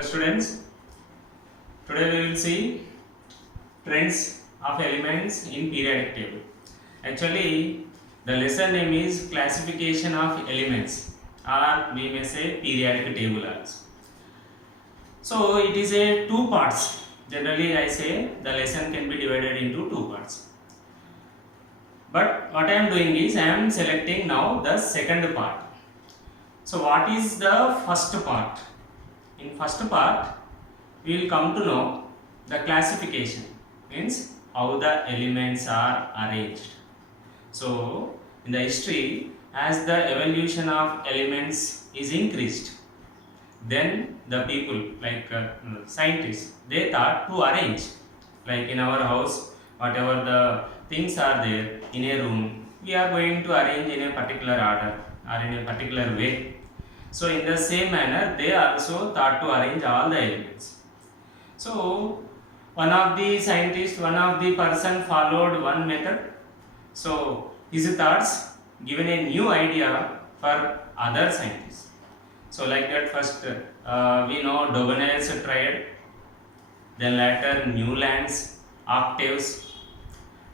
Students, today we will see trends of elements in periodic table. Actually, the lesson name is classification of elements, or we may say periodic table also. So it is a two parts. Generally, I say the lesson can be divided into two parts. But what I am doing is I am selecting now the second part. So what is the first part? In first part, we will come to know the classification, means how the elements are arranged. So in the history, as the evolution of elements is increased, then the people like scientists, they thought to arrange, like in our house, whatever the things are there in a room, we are going to arrange in a particular order or in a particular way. So in the same manner, they also thought to arrange all the elements. So one of the scientists, one of the person followed one method. So his thoughts given a new idea for other scientists. So like that, first we know Dobener's triad, then later Newland's octaves.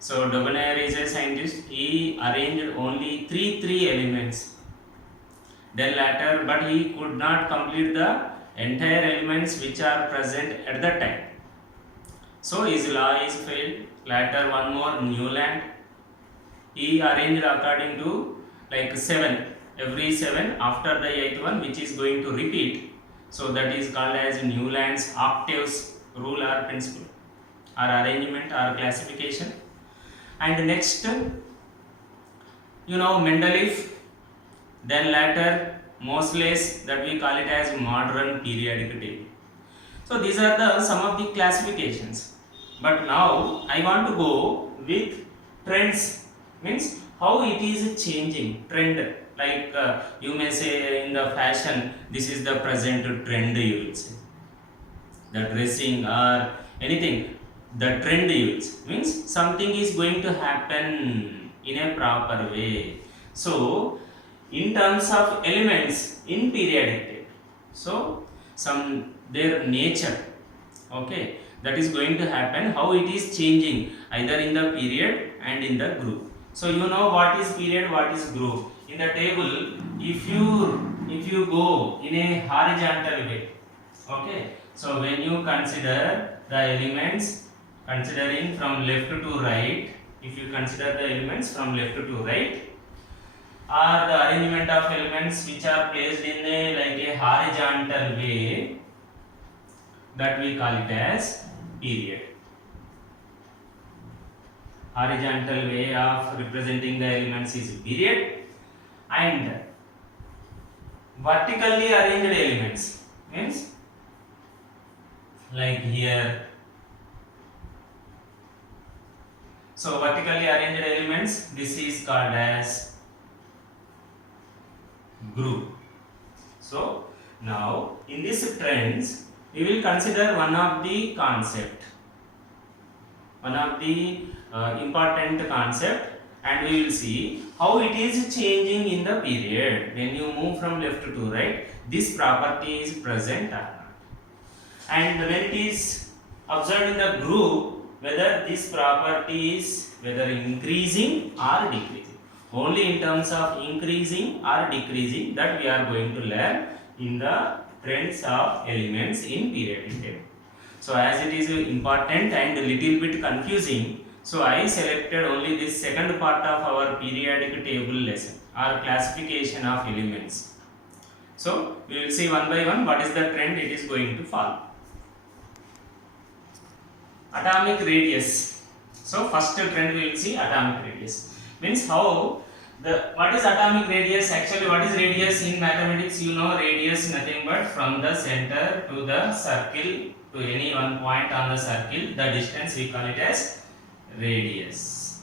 So Dobener is a scientist. He arranged only three elements. Then later, but he could not complete the entire elements which are present at the time. So his law is failed. Later one more Newland. He arranged according to like 7. Every 7 after the 8th one which is going to repeat. So that is called as Newland's octaves rule or principle or arrangement or classification. And next, Mendeleev. Then later Moseley's, that we call it as modern periodic table. So these are the some of the classifications. But now I want to go with trends, means how it is changing trend. Like you may say in the fashion, this is the present trend, you will say. The dressing or anything, the trend you will say, means something is going to happen in a proper way. So in terms of elements in periodic table, so some their nature, okay, that is going to happen, how it is changing either in the period and in the group. So you know what is period, what is group. In the table, if you go in a horizontal way, okay, so when you consider the elements considering from left to right, if you consider the elements from left to right, or the arrangement of elements which are placed in a horizontal way, that we call it as period. Horizontal way of representing the elements is period, and vertically arranged elements means like here. So vertically arranged elements, this is called as group. So now in this trends, we will consider one of the concept, one of the important concept, and we will see how it is changing in the period. When you move from left to right, this property is present or not, and when it is observed in the group, whether this property is whether increasing or decreasing. Only in terms of increasing or decreasing that we are going to learn in the trends of elements in periodic table. So as it is important and a little bit confusing, so I selected only this second part of our periodic table lesson or classification of elements. So we will see one by one what is the trend it is going to follow. Atomic radius. So first trend we will see atomic radius. Means how what is atomic radius? Actually, what is radius in mathematics? You know, radius nothing but from the center to the circle to any one point on the circle, the distance we call it as radius.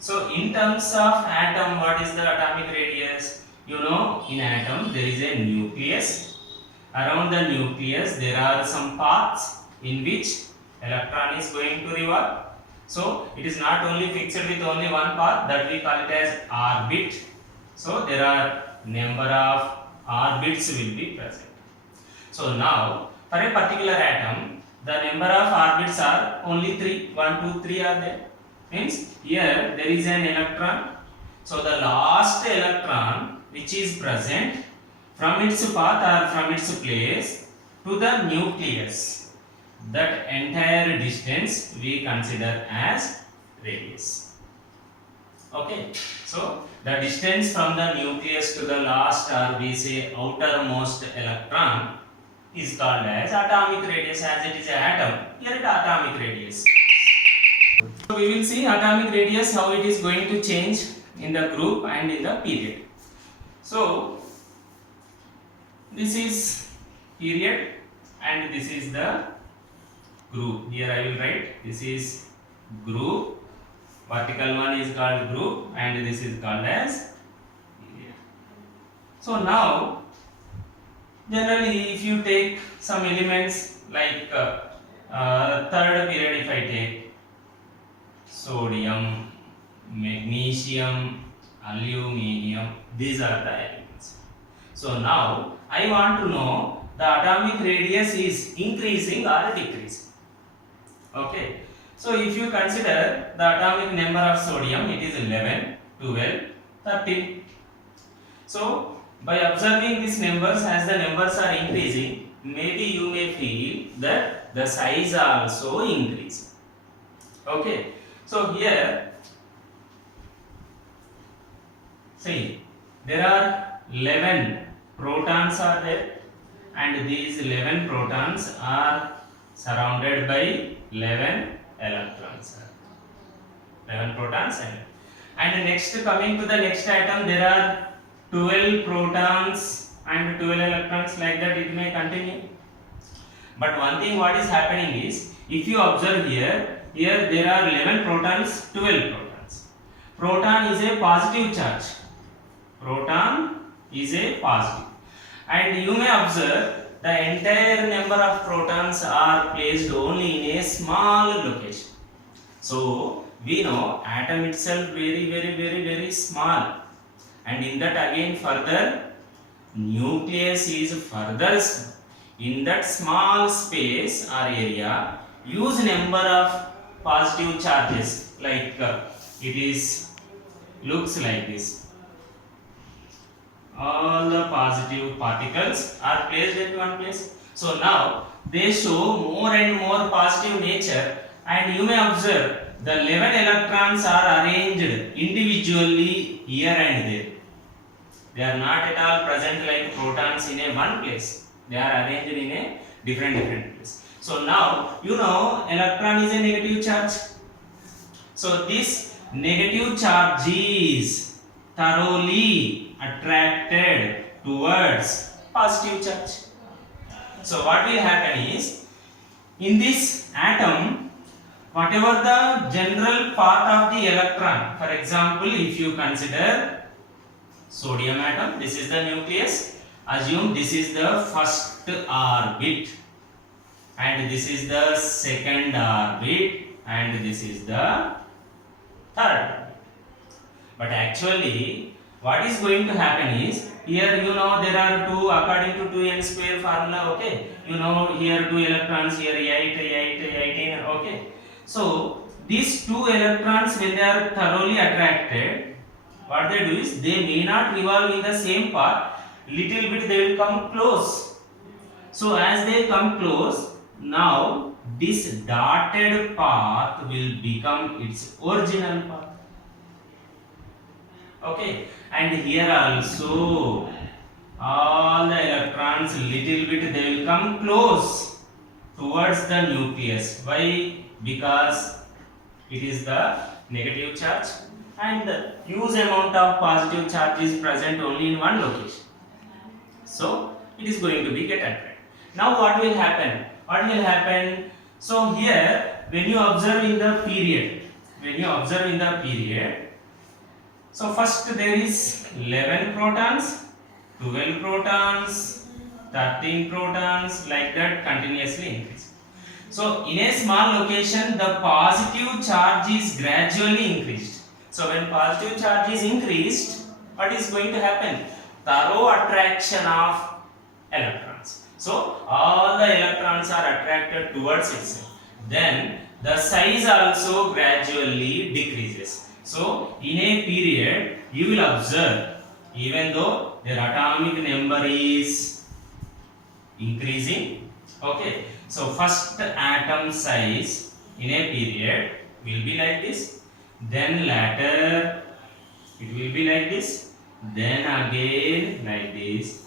So in terms of atom, what is the atomic radius? You know, in atom there is a nucleus. Around the nucleus there are some paths in which electron is going to revolve. So it is not only fixed with only one path, that we call it as orbit. So there are number of orbits will be present. So now For a particular atom, the number of orbits are only 3. 1, 2, 3 are there. Means here there is an electron. So the last electron which is present from its path or from its place to the nucleus, that entire distance we consider as radius. Okay, so the distance from the nucleus to the last, or we say outermost electron, is called as atomic radius. As it is an atom, here it atomic radius. So we will see atomic radius, how it is going to change in the group and in the period. So this is period and this is the group. Here I will write, this is group, vertical one is called group and this is called as period. So now generally if you take some elements like third period, if I take sodium, magnesium, aluminium, these are the elements. So now I want to know the atomic radius is increasing or decreasing. Okay, so if you consider the atomic number of sodium, it is 11, 12, 13. So by observing these numbers, as the numbers are increasing, maybe you may feel that the size also increases. Okay, so here see, there are 11 protons are there, and these 11 protons are surrounded by 11 electrons. 11 protons and next, coming to the next atom, there are 12 protons and 12 electrons, like that it may continue. But one thing what is happening is, if you observe here there are 11 protons, 12 protons. Proton is a positive charge. Proton is a positive. And you may observe the entire number of protons are placed only in a small location. So we know atom itself very small, and in that again further nucleus is further small. In that small space or area, huge number of positive charges, like it is looks like this. All the positive particles are placed in one place. So now they show more and more positive nature, and you may observe the 11 electrons are arranged individually here and there. They are not at all present like protons in a one place. They are arranged in a different place. So now you know electron is a negative charge. So this negative charge is thoroughly attracted towards positive charge. So what will happen is, in this atom, whatever the general path of the electron, for example, if you consider sodium atom, this is the nucleus, assume this is the first orbit and this is the second orbit and this is the third. But actually what is going to happen is, here you know there are two, according to 2n square formula, okay, you know here 2 electrons, here 18, okay. So these 2 electrons, when they are thoroughly attracted, what they do is they may not revolve in the same path, little bit they will come close. So as they come close, now this dotted path will become its original path. Okay, and here also all the electrons little bit they will come close towards the nucleus. Why? Because it is the negative charge and the huge amount of positive charge is present only in one location. So it is going to be get attracted. Now what will happen? What will happen? So here when you observe in the period, so first there is 11 protons, 12 protons, 13 protons, like that continuously increase. So in a small location the positive charge is gradually increased. So when positive charge is increased, what is going to happen? Thorough attraction of electrons. So all the electrons are attracted towards itself. Then the size also gradually decreases. So in a period you will observe, even though their atomic number is increasing, okay, so first atom size in a period will be like this, then later it will be like this, then again like this.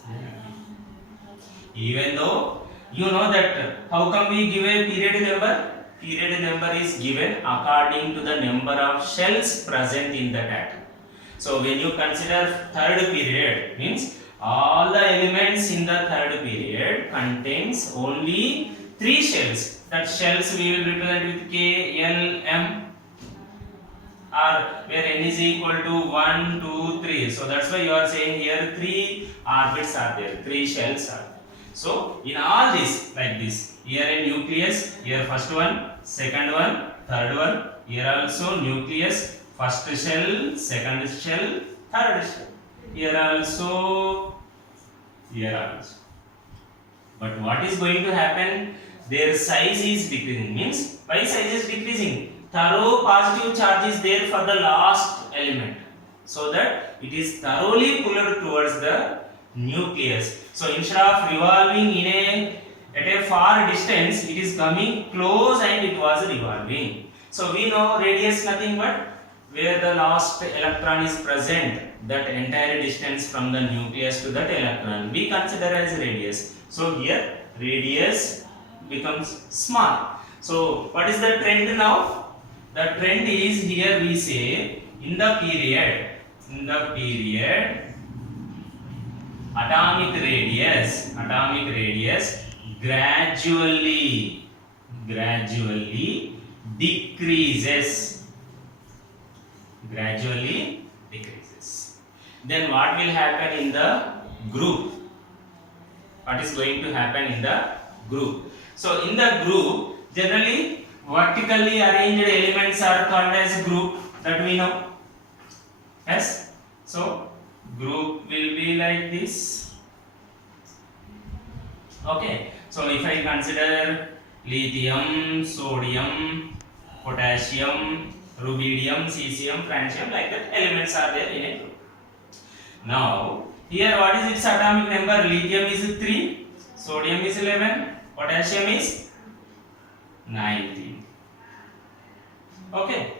Even though you know that how come we give a period number? Period number is given according to the number of shells present in that atom. So when you consider third period, means all the elements in the third period contains only 3 shells. That shells we will represent with K, L, M, or where n is equal to 1, 2, 3. So that's why you are saying here 3 orbits are there, 3 shells are there. So in all this, like this, here a nucleus, here first one, second one, third one, here also nucleus, first shell, second shell, third shell, here also, here also. But what is going to happen? Their size is decreasing. Means why size is decreasing? Thorough positive charge is there for the last element, so that it is thoroughly pulled towards the nucleus. So instead of revolving at a far distance, it is coming close and it was revolving. So we know radius nothing but where the last electron is present, that entire distance from the nucleus to that electron we consider as radius. So here radius becomes small. So what is the trend now? The trend is, here we say in the period atomic radius gradually decreases. Then what will happen in the group? What is going to happen in the group? So in the group, generally vertically arranged elements are called as group, that we know. Yes. So group will be like this. Okay. So if I consider lithium, sodium, potassium, rubidium, cesium, francium, like that, elements are there in a group. Now here what is its atomic number? Lithium is 3, sodium is 11, potassium is 19. Okay.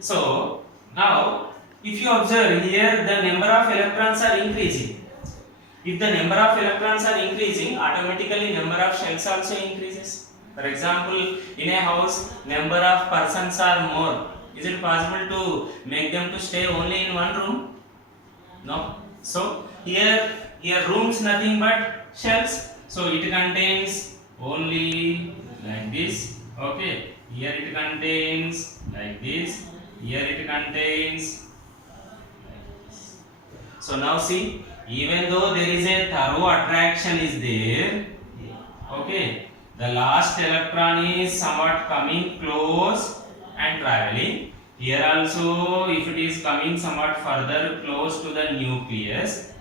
So now if you observe here, the number of electrons are increasing. If the number of electrons are increasing, automatically number of shells also increases. For example, in a house, number of persons are more. Is it possible to make them to stay only in one room? No. So here rooms nothing but shells. So it contains only like this. Okay. Here it contains like this. Here it contains. So now see, even though there is a thorough attraction is there, okay, the last electron is somewhat coming close and traveling. Here also, if it is coming somewhat further close to the nucleus,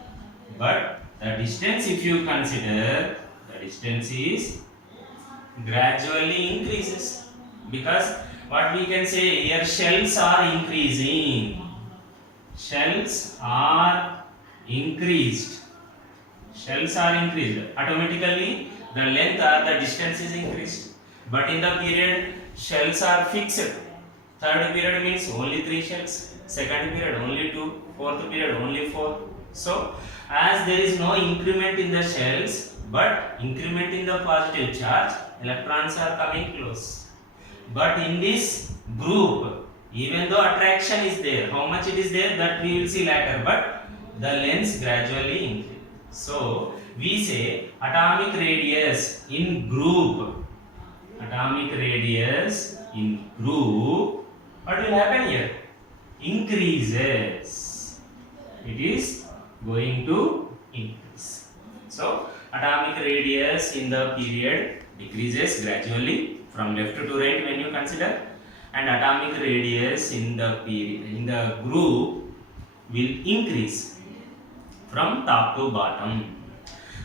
but the distance, if you consider, the distance is gradually increases, because what we can say here, shells are increasing. Shells are increased. Automatically the length or the distance is increased. But in the period, shells are fixed. Third period means only 3 shells. Second period only 2. Fourth period only 4. So as there is no increment in the shells but increment in the positive charge, electrons are coming close. But in this group, even though attraction is there, how much it is there, that we will see later, but the lengths gradually increase. So we say atomic radius in group, what will happen here? Increases. It is going to increase. So atomic radius in the period decreases gradually from left to right when you consider, and atomic radius in the group will increase from top to bottom.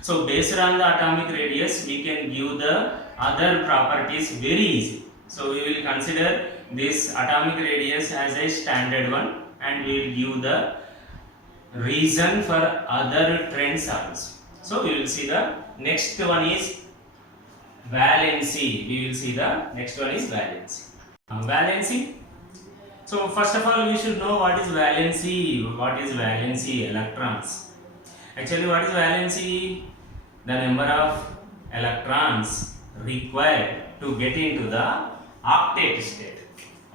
So based on the atomic radius, we can give the other properties very easy. So we will consider this atomic radius as a standard one, and we will give the reason for other trends also. So we will see the next one is valency. We will see the next one is valency. Valency. So first of all, we should know what is valency. What is valency electrons? Actually, what is valency? The number of electrons required to get into the octet state.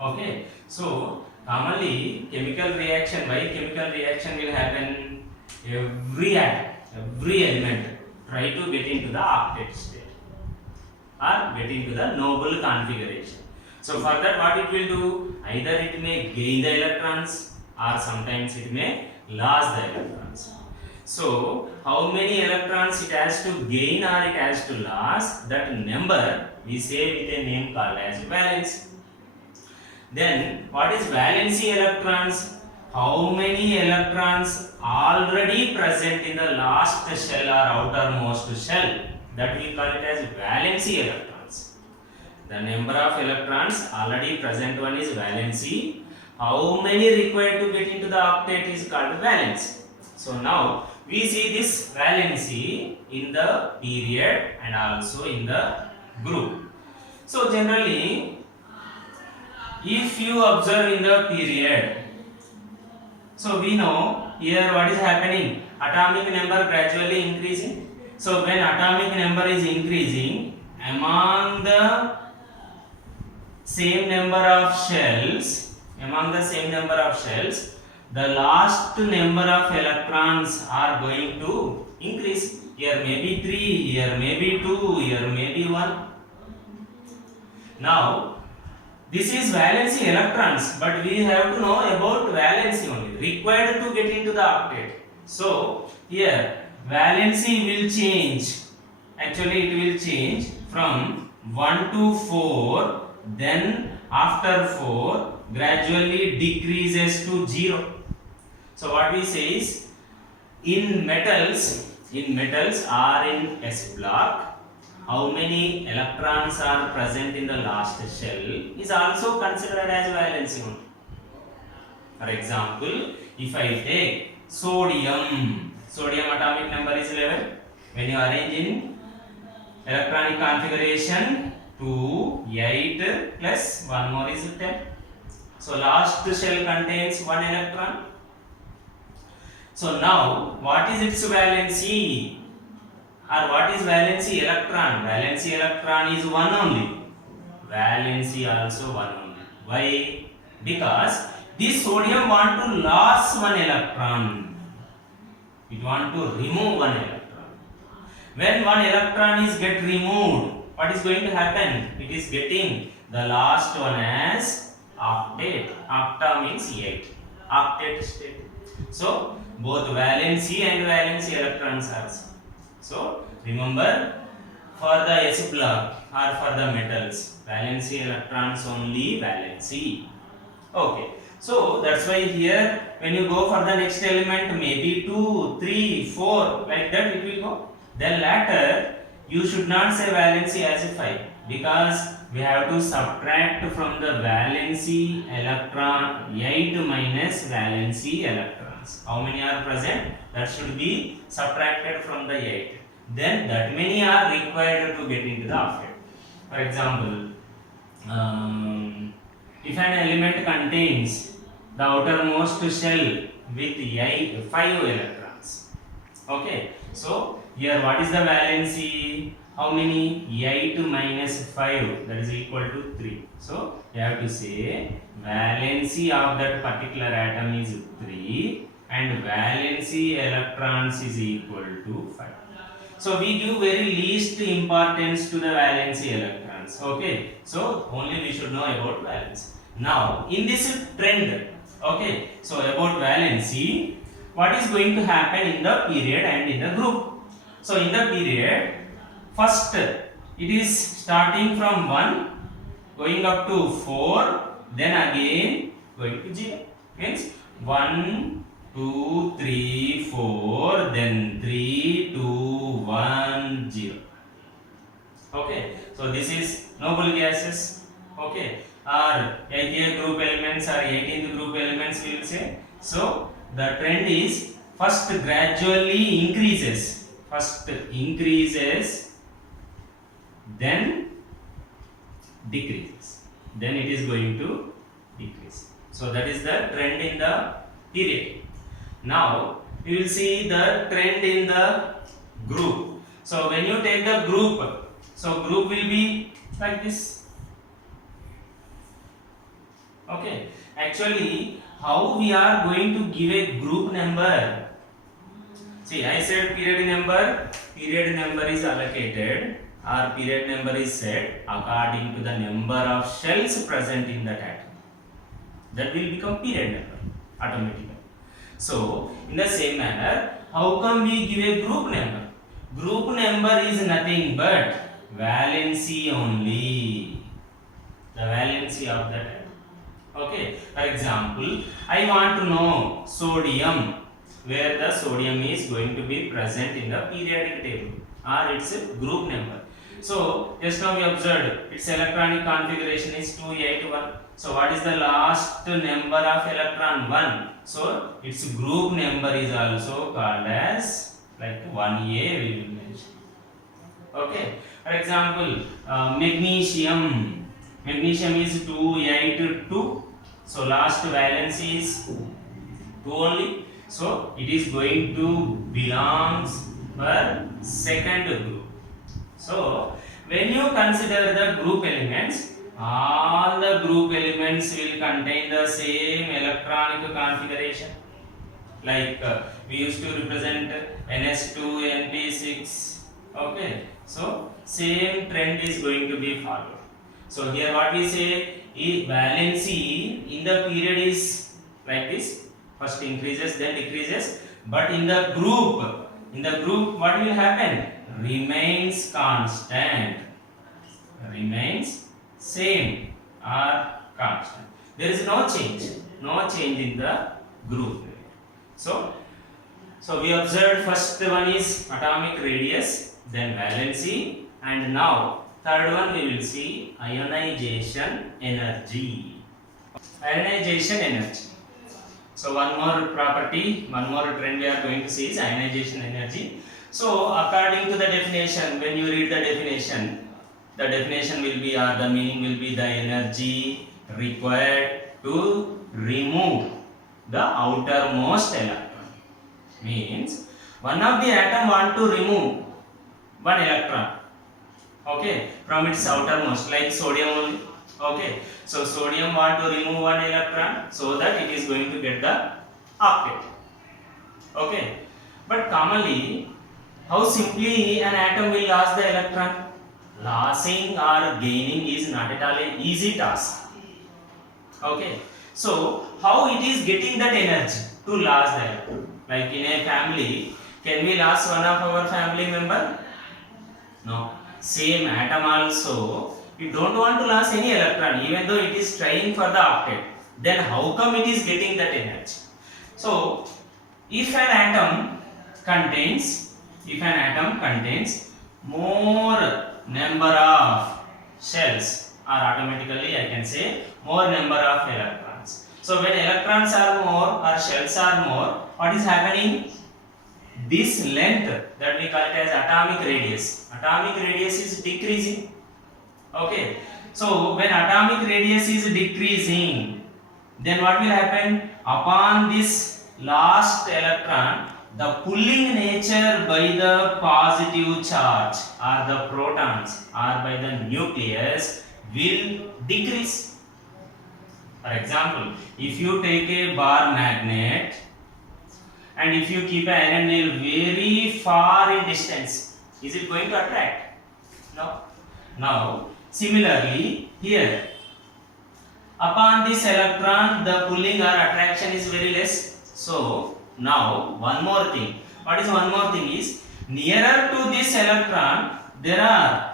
Okay. So commonly chemical reaction, why chemical reaction will happen? Every atom, every element try to get into the octet state or get into the noble configuration. So for that, what it will do? Either it may gain the electrons or sometimes it may lose the electrons. So how many electrons it has to gain or it has to lose, that number we say with a name called as valence. Then what is valency electrons? How many electrons already present in the last shell or outermost shell, that we call it as valency electrons. The number of electrons already present one is valency. How many required to get into the octet is called valence. So now we see this valency in the period and also in the group. So generally, if you observe in the period, so we know here what is happening, atomic number gradually increasing. So when atomic number is increasing, among the same number of shells, the last number of electrons are going to increase. Here may be 3, here may be 2, here may be 1. Now this is valency electrons, but we have to know about valency only, required to get into the octet. So here valency will change. Actually it will change from 1 to 4, then after 4 gradually decreases to 0. So what we say is, in metals or in S block, how many electrons are present in the last shell is also considered as valency only. For example, if I take sodium atomic number is 11. When you arrange in electronic configuration, 2, 8 plus 1 more is 10. So last shell contains 1 electron. So now what is its valency? Or what is valency electron? Valency electron is 1 only. Valency also 1 only. Why? Because this sodium want to lose 1 electron. It want to remove 1 electron. When 1 electron is get removed, what is going to happen? It is getting the last one as octet. Octa means 8. Octet state. So both valency and valency electrons are same. So remember, for the S block or for the metals, valency electrons only valency. Okay. So that's why here when you go for the next element, maybe 2, 3, 4, like that it will go. Then later you should not say valency as a 5, because we have to subtract from the valency electron 8 minus valency electrons. How many are present? That should be subtracted from the 8. Then that many are required to get into the octet. For example, if an element contains the outermost shell with 5 electrons. Okay, so here what is the valency? How many? 8 minus 5, that is equal to 3. So you have to say valency of that particular atom is 3 and valency electrons is equal to 5. So we give very least importance to the valency electrons. Okay, so only we should know about valence. Now in this trend, okay, so about valency, what is going to happen in the period and in the group? So in the period, first it is starting from 1 going up to 4, then again going to 0. Means 1, 2, 3, 4, then 3, 2, 1, 0. Okay, so this is noble gases. Okay, or 80th group elements or 18th group elements we will say. So the trend is first gradually increases. First increases, then decreases. Then it is going to decrease. So that is the trend in the period. Now we will see the trend in the group. So when you take the group, so group will be like this. Okay, actually how we are going to give a group number? See, I said period number is allocated or period number is set according to the number of shells present in that atom. That will become period number automatically. So in the same manner, how come we give a group number? Group number is nothing but valency only. The valency of that atom. Okay, for example, I want to know sodium, where the sodium is going to be present in the periodic table or its group number. So just now we observed its electronic configuration is 281. So what is the last number of electron? 1. So its group number is also called as like 1A we will mention. Okay, for example, magnesium. Magnesium is 282. So last valence is 2 only. So it is going to belongs for second group. So when you consider the group elements, all the group elements will contain the same electronic configuration. Like we used to represent NS2, NP6. Okay, so same trend is going to be followed. So here what we say is valency in the period is like this. First increases, then decreases. But in the group what will happen? Remains constant. Remains same or constant. There is no change. No change in the group. So we observed first one is atomic radius, then valency, and now third one we will see ionization energy. Ionization energy. So one more property, one more trend we are going to see is ionization energy. So according to the definition, when you read the definition will be or the meaning will be the energy required to remove the outermost electron. Means one of the atom want to remove one electron, okay, from its outermost, like sodium only. Okay, so sodium want to remove one electron so that it is going to get the octet. Okay, but commonly how simply an atom will lose the electron? Losing or gaining is not at all an easy task. Okay, so how it is getting that energy to lose the electron? Like in a family, can we lose one of our family member? No. Same atom also, we don't want to lose any electron even though it is trying for the octet. Then how come it is getting that energy? So if an atom contains more number of shells, or automatically I can say more number of electrons. So when electrons are more or shells are more, what is happening? This length that we call it as atomic radius is decreasing. Okay, so when atomic radius is decreasing, then what will happen? Upon this last electron, the pulling nature by the positive charge or the protons or by the nucleus will decrease. For example, if you take a bar magnet and if you keep an iron nail very far in distance, is it going to attract? No. Now, similarly, here, upon this electron, the pulling or attraction is very less. So, now, one more thing. What is one more thing is, nearer to this electron, there are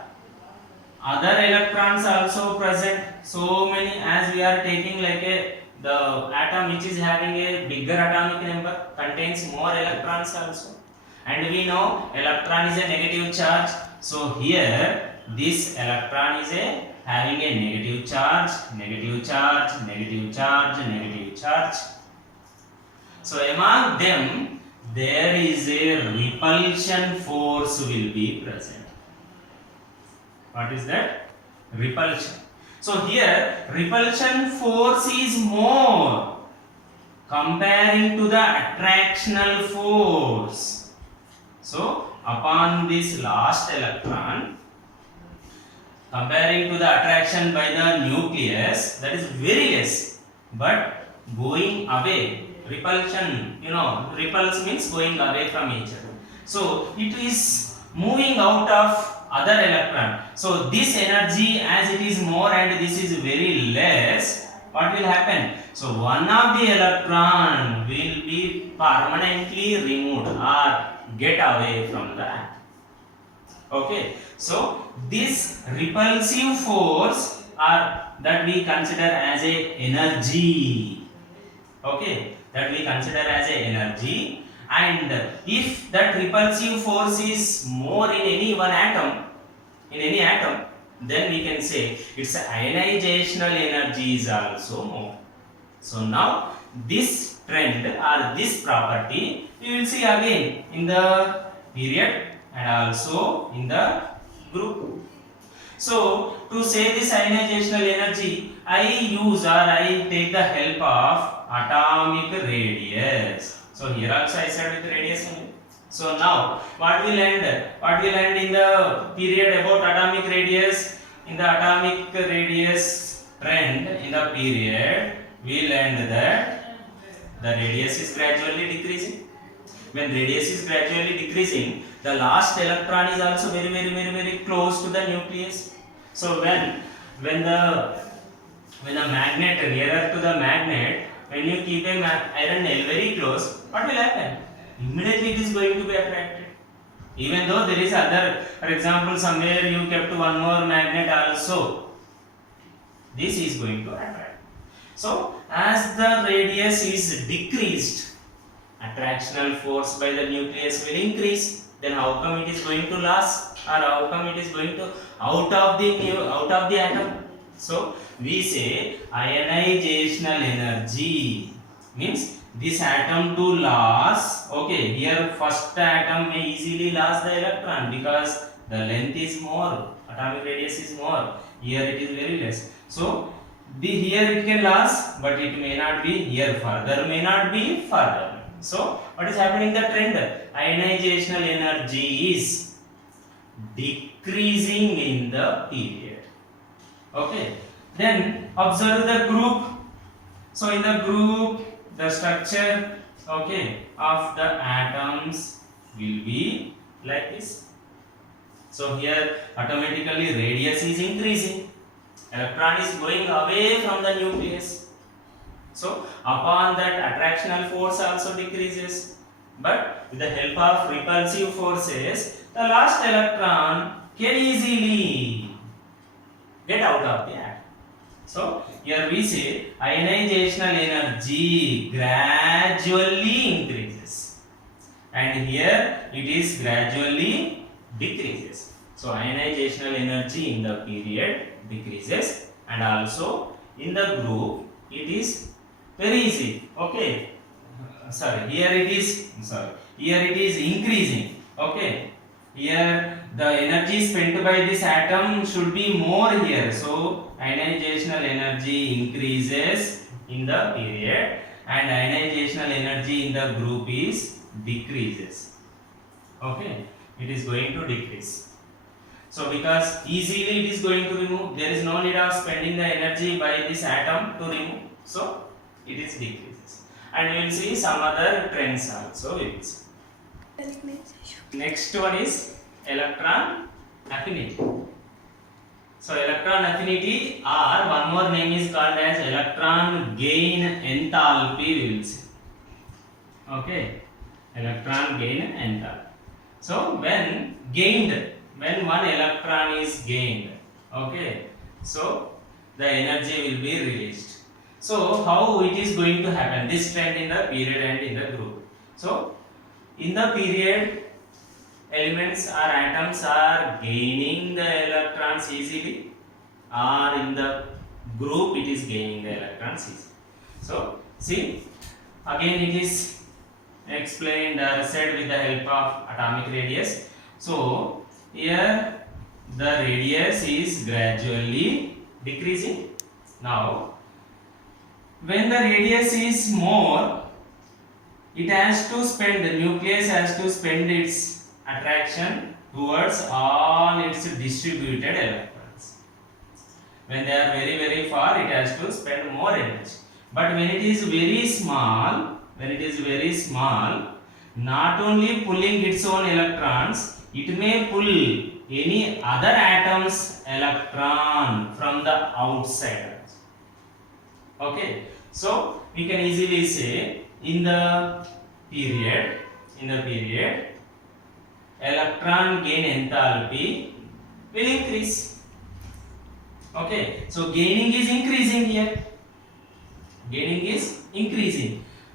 other electrons also present. So many, as we are taking like a the atom which is having a bigger atomic number contains more electrons also, and we know electron is a negative charge. So here this electron is having a negative charge, negative charge, negative charge, negative charge. So among them there is a repulsion force will be present. What is that? Repulsion. So here repulsion force is more comparing to the attractional force. So upon this last electron, comparing to the attraction by the nucleus, that is very less, but going away, repulsion, repulse means going away from each other. So it is moving out of other electron. So this energy, as it is more and this is very less, what will happen? So one of the electron will be permanently removed or get away from that. Okay, so this repulsive force that we consider as a energy. Okay, that we consider as a energy, and if that repulsive force is more in any one atom, then we can say its ionization energy is also more. So now this trend or this property we will see again in the period and also in the group. So to say this ionization energy, I take the help of atomic radius. So here also I said with radius only. So now what will end in the period about atomic radius? In the atomic radius trend in the period, will end that the radius is gradually decreasing. When radius is gradually decreasing, the last electron is also very close to the nucleus. So when the magnet nearer to the magnet, when you keep a iron nail very close, what will happen? Immediately it is going to be attracted. Even though there is other, for example, somewhere you kept one more magnet also, this is going to attract. So as the radius is decreased, attractional force by the nucleus will increase. Then how come it is going to last, or how come it is going to out of the atom? So we say ionization energy means this atom to last. Okay, here first atom may easily last the electron because the length is more, atomic radius is more. Here it is very less. So here it can last, but it may not be here further, may not be further. So what is happening in the trend? Ionization energy is decreasing in the period. Okay. Then observe the group. So in the group, the structure, okay, of the atoms will be like this. So here automatically radius is increasing. Electron is going away from the nucleus. So upon that attractional force also decreases, but with the help of repulsive forces, the last electron can easily get out of the atom. So here we say ionization energy gradually increases, and here it is gradually decreases. So ionization energy in the period decreases, and also in the group it is very easy. Okay, here it is increasing. Okay, here the energy spent by this atom should be more here. So ionization energy increases in the period, and ionization energy in the group is decreases. Okay, it is going to decrease. So because easily it is going to remove, there is no need of spending the energy by this atom to remove. So it is decreases, and we will see some other trends also. We will see. Next one is electron affinity. So electron affinity, or one more name is called as electron gain enthalpy, we will see. Okay, electron gain enthalpy. So when one electron is gained, okay, so the energy will be released. So how it is going to happen, this trend in the period and in the group. So in the period, elements or atoms are gaining the electrons easily, or in the group it is gaining the electrons easily. So see, again it is explained or said with the help of atomic radius. So here the radius is gradually decreasing. Now when the radius is more, it has to spend, the nucleus has to spend its attraction towards all its distributed electrons. When they are very far, it has to spend more energy. But when it is very small, not only pulling its own electrons, it may pull any other atom's electron from the outside. Okay, so we can easily say in the period, electron gain enthalpy will increase. Okay, so gaining is increasing here.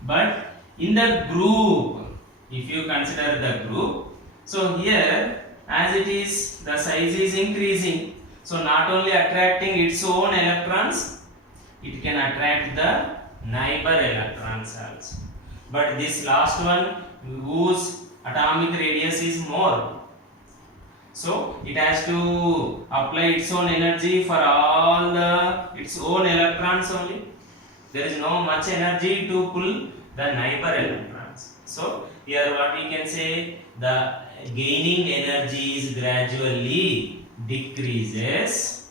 But in the group, if you consider the group, so here as it is, the size is increasing. So not only attracting its own electrons, it can attract the neighbor electrons also. But this last one, whose atomic radius is more, so it has to apply its own energy for all its own electrons only. There is no much energy to pull the neighbor electrons. So here what we can say, the gaining energy is gradually decreases.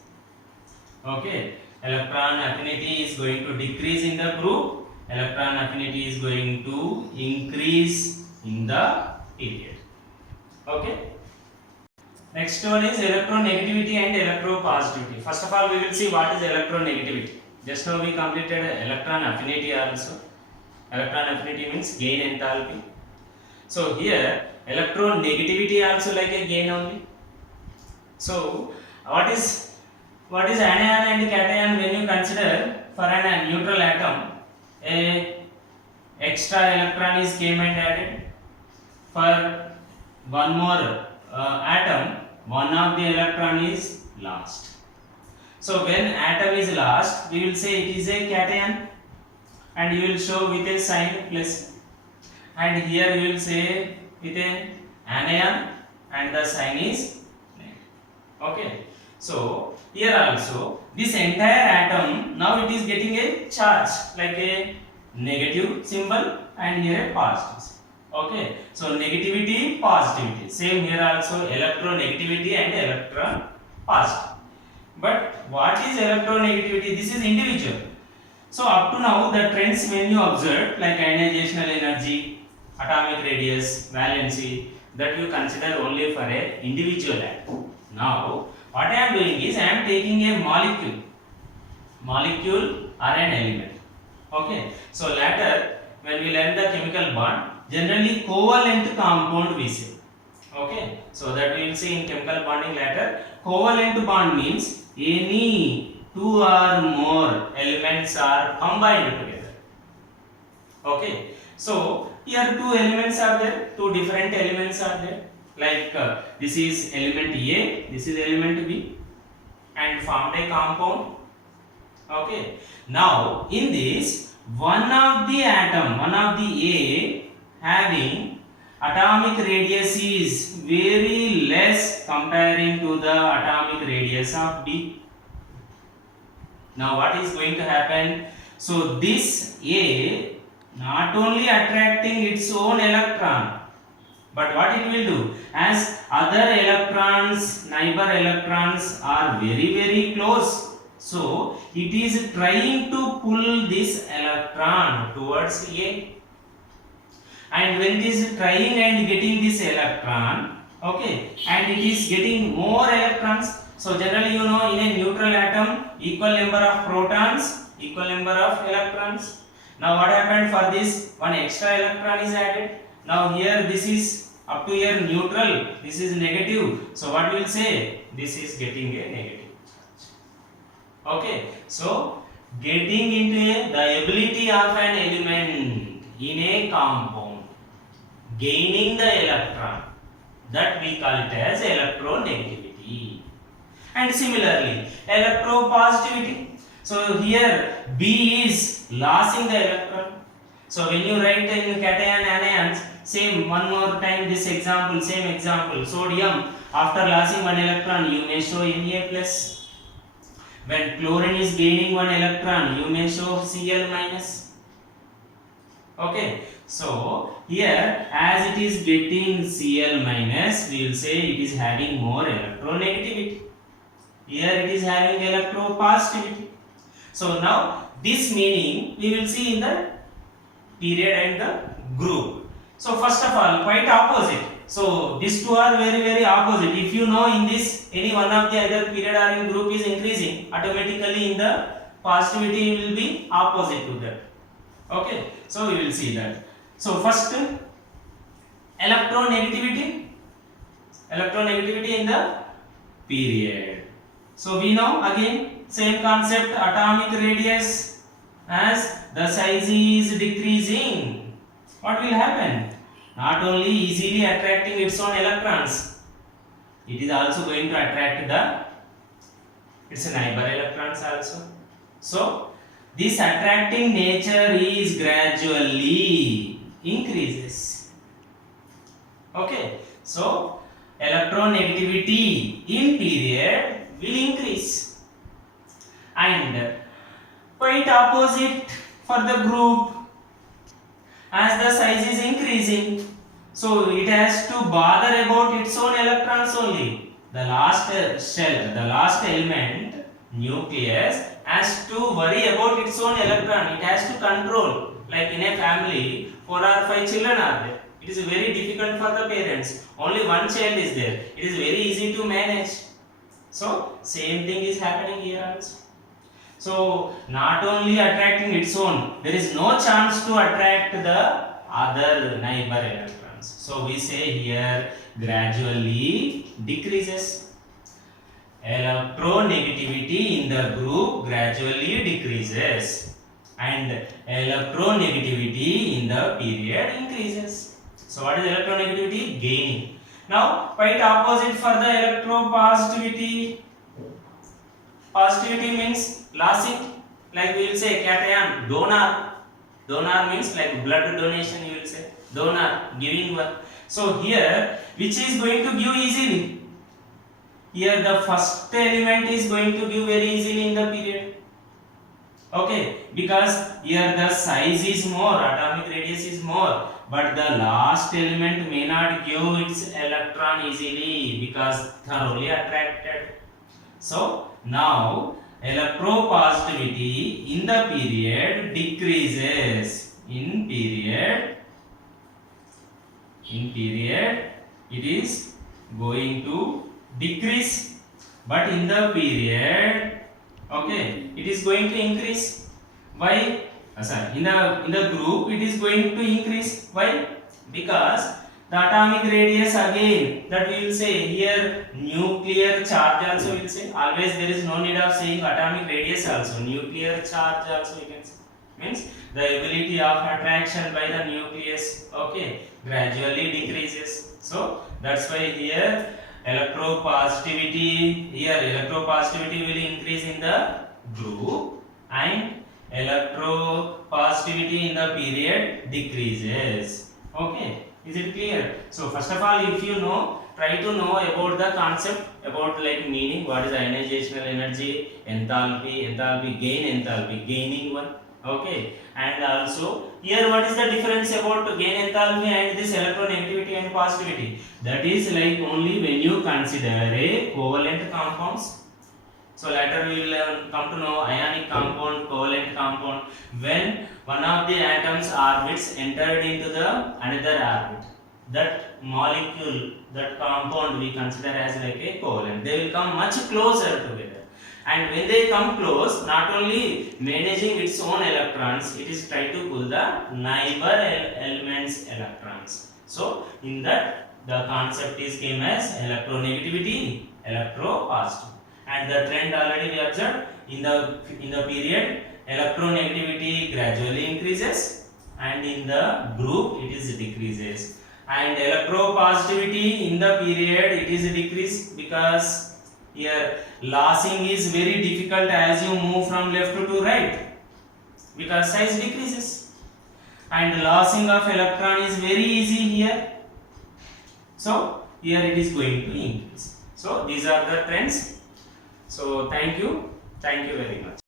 Okay, electron affinity is going to decrease in the group, electron affinity is going to increase in the period. Okay, next one is electronegativity and electropositivity. First of all, we will see what is electronegativity. Just now we completed electron affinity also. Electron affinity means gain enthalpy. So here electronegativity also like a gain only. So what is anion and cation when you consider for an neutral atom, a extra electron is came and added. For one more atom, one of the electron is lost. So when atom is lost, we will say it is a cation, and you will show with a sign plus, and here we will say with an anion and the sign is negative. Okay, so here also this entire atom, now it is getting a charge like a negative symbol and here a positive symbol. Okay, so negativity, positivity, same here also electronegativity and electron positive. But what is electronegativity? This is individual. So up to now the trends when you observed like ionization energy, atomic radius, valency, that you consider only for a individual atom. Now what I am doing is I am taking a molecule or an element. Okay, so later when we learn the chemical bond, generally covalent compound we say. Okay, so that we will see in chemical bonding later. Covalent bond means any two or more elements are combined together. Okay, so here two elements are there, two different elements are there. Like this is element A, this is element B, and formed a compound. Okay, now in this one of the atom, one of the A having atomic radius is very less comparing to the atomic radius of B. Now what is going to happen? So this A not only attracting its own electron, but what it will do, as other electrons, neighbor electrons are very close, so it is trying to pull this electron towards A. And when it is trying and getting this electron, okay, and it is getting more electrons. So generally you know in a neutral atom, equal number of protons, equal number of electrons. Now what happened for this? One extra electron is added. Now here this is up to here neutral, this is negative. So what we will say? This is getting a negative charge. Okay, so getting into the ability of an element in a compound, gaining the electron, that we call it as electronegativity. And similarly, electropositivity. So here B is losing the electron. So when you write in cation anions, same one more time this example, same example. Sodium, after losing one electron, you may show Na plus. When chlorine is gaining one electron, you may show Cl minus. Okay, so here as it is getting Cl minus, we will say it is having more electronegativity. Here it is having electropositivity. So now this meaning we will see in the period and the group. So first of all, quite opposite. So these two are very opposite. If you know in this any one of the either period or in group is increasing, automatically in the positivity will be opposite to that. Okay, so we will see that. So first, electronegativity in the period. So we know again same concept, atomic radius. As the size is decreasing, what will happen? Not only easily attracting its own electrons, it is also going to attract its neighbor electrons also. So this attracting nature is gradually increases. Okay, so electronegativity in period will increase, and quite opposite for the group. As the size is increasing, so it has to bother about its own electrons only. The last shell, the last element, nucleus, has to worry about its own electron. It has to control. Like in a family, 4 or 5 children are there. It is very difficult for the parents. Only one child is there. It is very easy to manage. So same thing is happening here also. So not only attracting its own, there is no chance to attract the other neighbor electrons. So we say here gradually decreases. Electronegativity in the group gradually decreases, and electronegativity in the period increases. So what is electronegativity? Gaining. Now quite opposite for the electropositivity. Positivity means losing, like we will say cation, donor. Donor means like blood donation, you will say. Donor, giving one. So here, which is going to give easily? Here the first element is going to give very easily in the period. Okay, because here the size is more, atomic radius is more, but the last element may not give its electron easily because thoroughly attracted. So now electropositivity in the period decreases. In period it is going to decrease, but in the period, okay, it is going to increase. Why? In the group it is going to increase. Why? Because the atomic radius again, that we will say here nuclear charge also will say. Always there is no need of saying atomic radius also. Nuclear charge also you can say. Means the ability of attraction by the nucleus, okay, gradually decreases. So that's why here electropositivity will increase in the group, and electropositivity in the period decreases. Okay. Is it clear? So first of all, if you know, try to know about the concept, about like meaning, what is ionization energy, enthalpy, gain enthalpy, gaining one. Okay, and also here what is the difference about gain enthalpy and this electronegativity and positivity? That is like only when you consider a covalent compounds. So later we will come to know ionic compound, covalent compound. When one of the atoms orbits entered into the another orbit, that molecule, that compound we consider as like a covalent. They will come much closer together. And when they come close, not only managing its own electrons, it is try to pull the neighbor elements electrons. So in that the concept is came as electronegativity, electropositivity. And the trend already we observed in the period electronegativity gradually increases and in the group it is decreases, and electropositivity in the period it is decreased because here lossing is very difficult as you move from left to right because size decreases, and lossing of electron is very easy here, so here it is going to increase. So these are the trends. So thank you very much.